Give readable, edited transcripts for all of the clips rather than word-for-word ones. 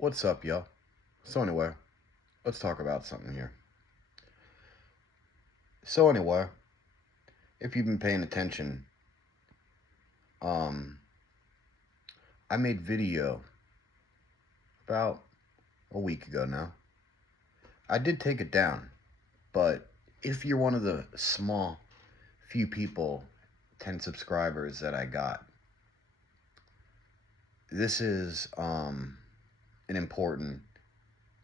What's up, yo? So anyway, let's talk about something here. So anyway, if you've been paying attention, um, I made video about a week ago now. I did take it down, but if you're one of the small few people, 10 subscribers that I got, this is an important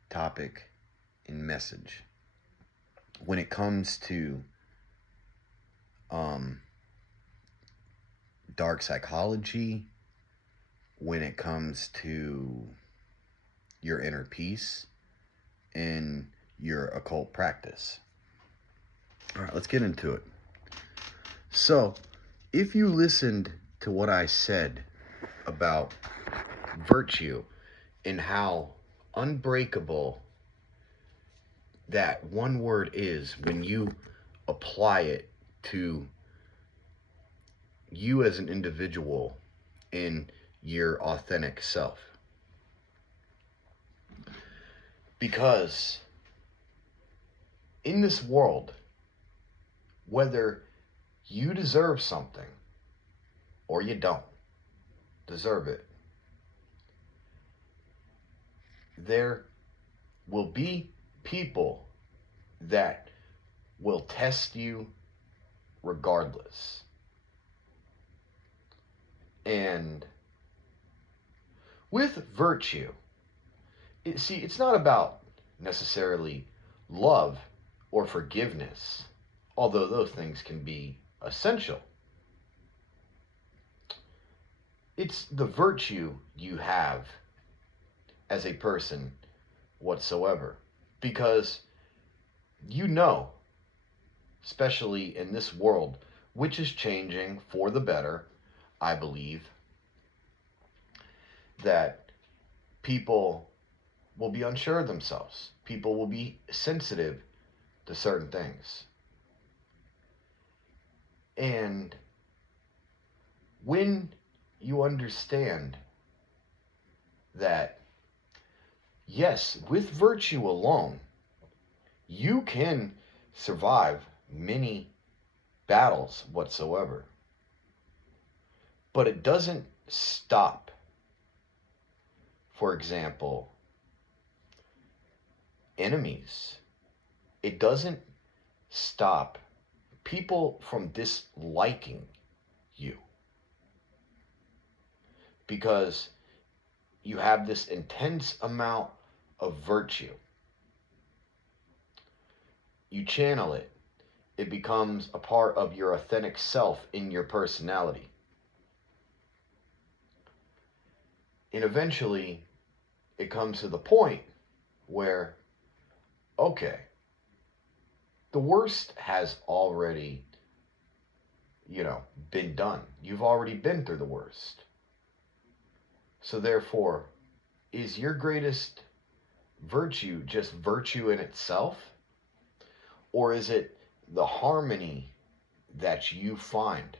topic and message when it comes to um, dark psychology, when it comes to your inner peace and your occult practice. All right, let's get into it. So, if you listened to what I said about virtue and how unbreakable that one word is when you apply it to you as an individual in your authentic self. Because in this world, whether you deserve something or you don't deserve it, there will be people that will test you regardless. And with virtue, it's not about necessarily love or forgiveness, although those things can be essential. It's the virtue you have as a person whatsoever. Because you know, especially in this world, which is changing for the better, I believe, that people will be unsure of themselves. People will be sensitive to certain things. And when you understand that, yes, with virtue alone, you can survive many battles whatsoever. But it doesn't stop, for example, enemies. It doesn't stop people from disliking you. Because you have this intense amount of virtue. You channel it. It becomes a part of your authentic self in your personality. And eventually, it comes to the point where, okay, the worst has already, been done. You've already been through the worst. So therefore, is your greatest virtue just virtue in itself? Or is it the harmony that you find?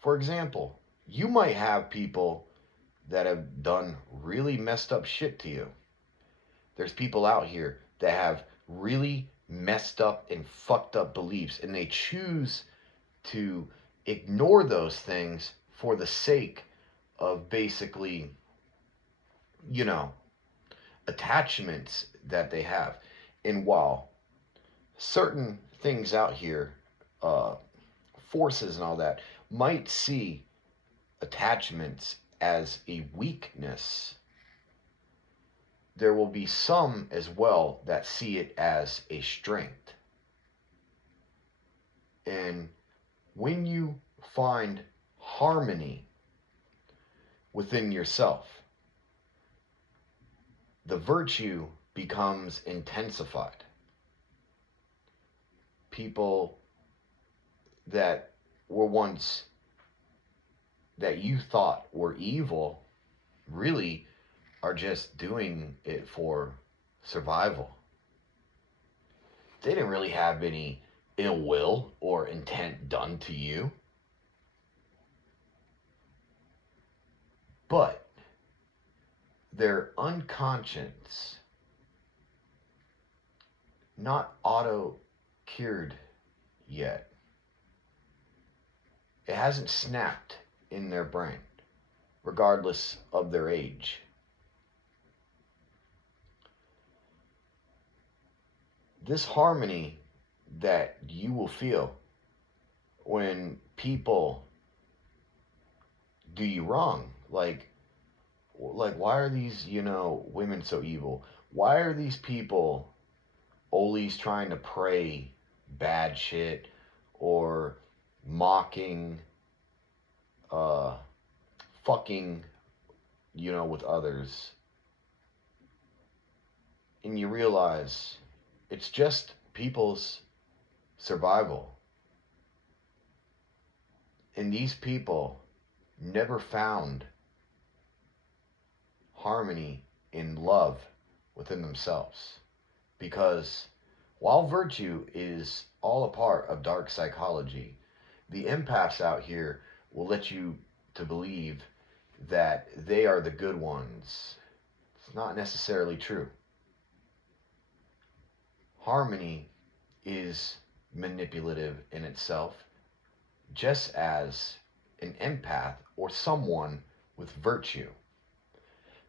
For example, you might have people that have done really messed up shit to you. There's people out here that have really messed up and fucked up beliefs, and they choose to ignore those things for the sake of basically, attachments that they have. And while certain things out here, forces and all that, might see attachments as a weakness, there will be some as well that see it as a strength. And when you find harmony within yourself, the virtue becomes intensified. People that were once that you thought were evil really are just doing it for survival. They didn't really have any ill will or intent done to you. But their unconscious, not auto cured yet. It hasn't snapped in their brain, regardless of their age. This harmony that you will feel when people do you wrong, like why are these, women so evil? Why are these people always trying to pray bad shit or mocking, uh, fucking, with others? And you realize it's just people's survival. And these people never found harmony in love within themselves. Because while virtue is all a part of dark psychology, the empaths out here will let you to believe that they are the good ones. It's not necessarily true. Harmony is manipulative in itself, just as an empath or someone with virtue.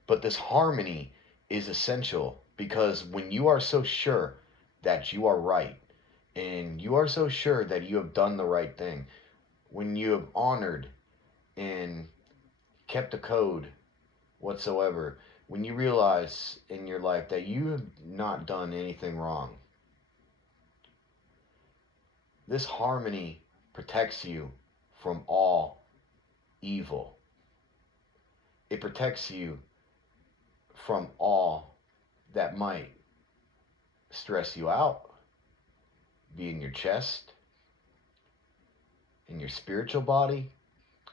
But this harmony is essential because when you are so sure that you are right and you are so sure that you have done the right thing, when you have honored and kept a code whatsoever, when you realize in your life that you have not done anything wrong, this harmony protects you from all evil. It protects you from all that might stress you out, be in your chest, in your spiritual body,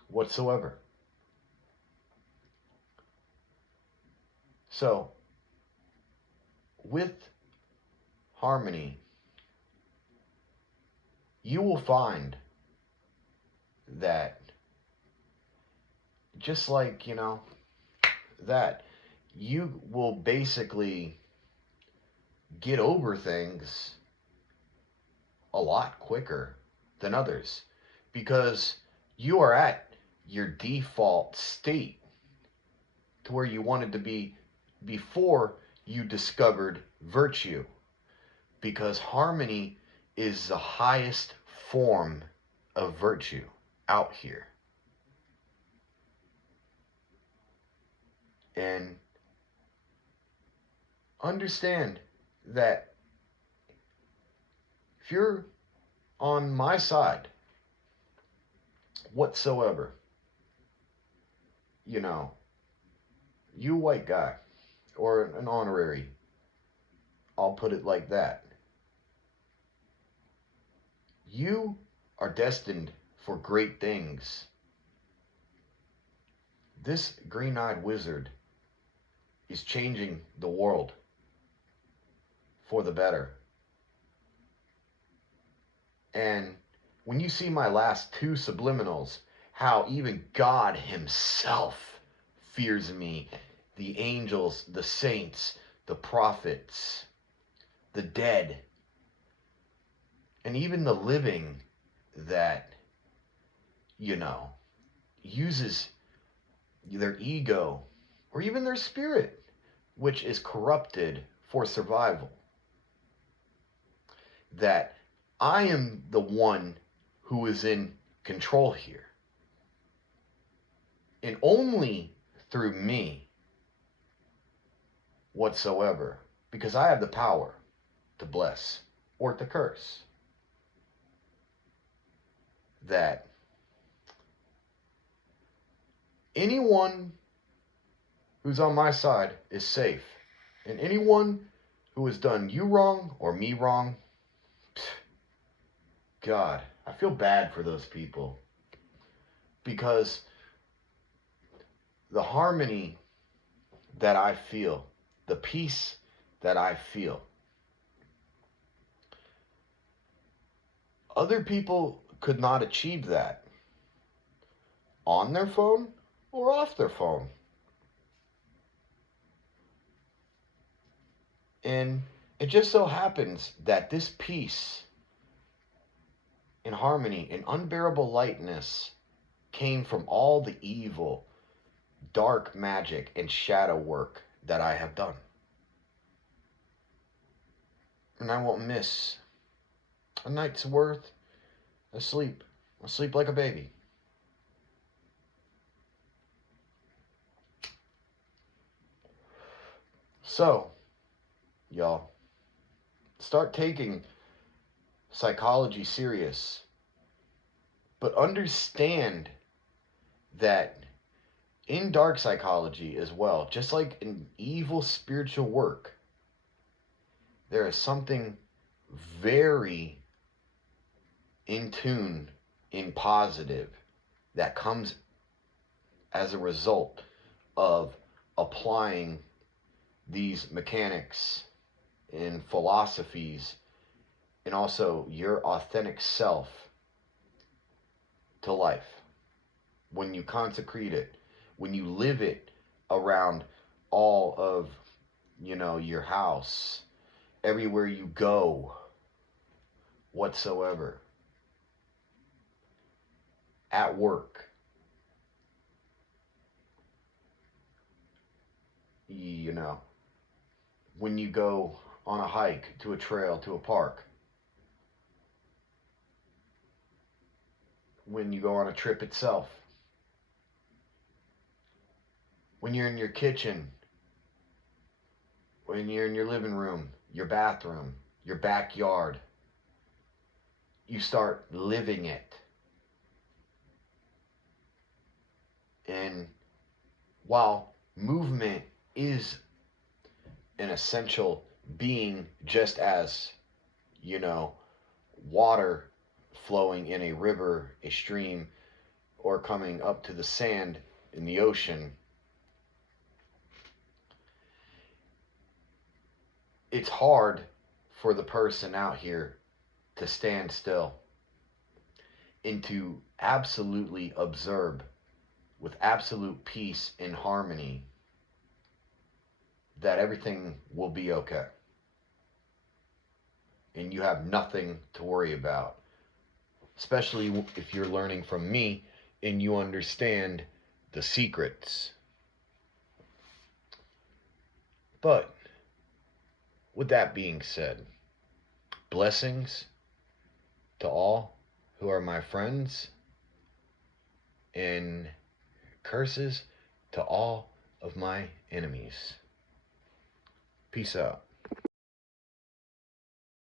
whatsoever. So, with harmony, you will find that just like, that you will basically get over things a lot quicker than others because you are at your default state to where you wanted to be before you discovered virtue, because harmony is the highest form of virtue out here. And understand that if you're on my side whatsoever, you white guy or an honorary, I'll put it like that, you are destined for great things. This green-eyed wizard is changing the world for the better. And when you see my last two subliminals, how even God himself fears me, the angels, the saints, the prophets, the dead, and even the living that, uses their ego or even their spirit, which is corrupted for survival. That I am the one who is in control here. And only through me whatsoever, because I have the power to bless or to curse. That anyone who's on my side is safe. And anyone who has done you wrong or me wrong, God, I feel bad for those people. Because the harmony that I feel, the peace that I feel, other people could not achieve that on their phone or off their phone. And it just so happens that this peace and harmony and unbearable lightness came from all the evil, dark magic and shadow work that I have done. And I won't miss a night's worth of sleep. I'll sleep like a baby. So, y'all, start taking psychology serious, but understand that in dark psychology as well, just like in evil spiritual work, there is something very in tune, in positive, that comes as a result of applying these mechanics and philosophies and also your authentic self to life. When you consecrate it, when you live it around all of, your house, everywhere you go, whatsoever, at work, you know, when you go on a hike, to a trail, to a park, when you go on a trip itself, when you're in your kitchen, when you're in your living room, your bathroom, your backyard, you start living it. And while movement is an essential being, just as, water flowing in a river, a stream, or coming up to the sand in the ocean, it's hard for the person out here to stand still and to absolutely observe with absolute peace and harmony that everything will be okay. And you have nothing to worry about. Especially if you're learning from me and you understand the secrets. But with that being said, blessings to all who are my friends, and curses to all of my enemies. Peace out.